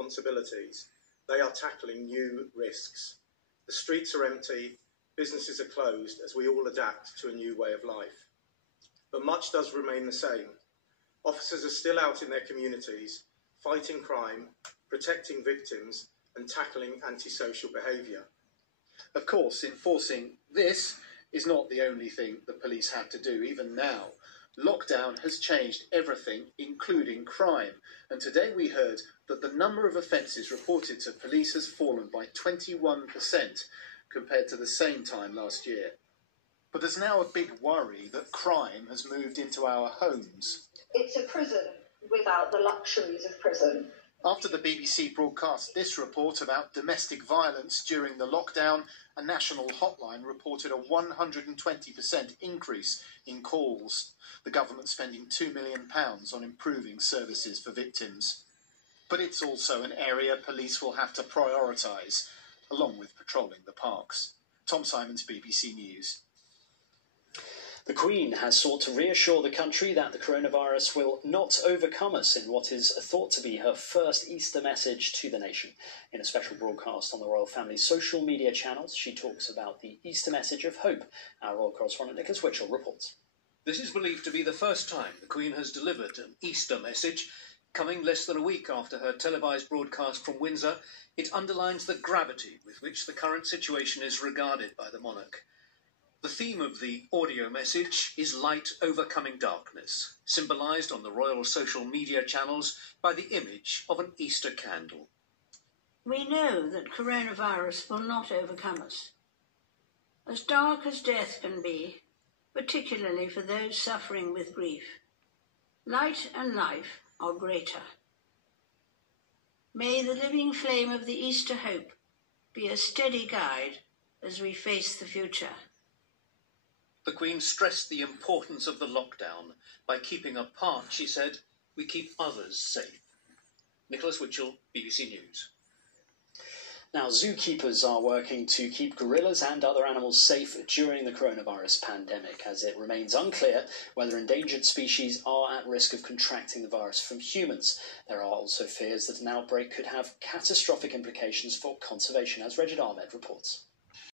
responsibilities, they are tackling new risks. The streets are empty, businesses are closed as we all adapt to a new way of life. But much does remain the same. Officers are still out in their communities, fighting crime, protecting victims, and tackling antisocial behaviour. Of course, enforcing this is not the only thing the police have to do. Even now, lockdown has changed everything, including crime. And today we heard that the number of offences reported to police has fallen by 21% compared to the same time last year. But there's now a big worry that crime has moved into our homes. It's a prison without the luxuries of prison. After the BBC broadcast this report about domestic violence during the lockdown, a national hotline reported a 120% increase in calls. The government spending £2 million on improving services for victims. But it's also an area police will have to prioritise, along with patrolling the parks. Tom Simons, BBC News. The Queen has sought to reassure the country that the coronavirus will not overcome us in what is thought to be her first Easter message to the nation. In a special broadcast on the royal family's social media channels, she talks about the Easter message of hope. Our royal correspondent Nicholas Witchell reports. This is believed to be the first time the Queen has delivered an Easter message. Coming less than a week after her televised broadcast from Windsor, it underlines the gravity with which the current situation is regarded by the monarch. The theme of the audio message is light overcoming darkness, symbolised on the royal social media channels by the image of an Easter candle. We know that coronavirus will not overcome us. As dark as death can be, particularly for those suffering with grief, light and life are greater. May the living flame of the Easter hope be a steady guide as we face the future. The Queen stressed the importance of the lockdown. By keeping apart, she said, we keep others safe. Nicholas Witchell, BBC News. Now, zookeepers are working to keep gorillas and other animals safe during the coronavirus pandemic, as it remains unclear whether endangered species are at risk of contracting the virus from humans. There are also fears that an outbreak could have catastrophic implications for conservation, as Regid Ahmed reports.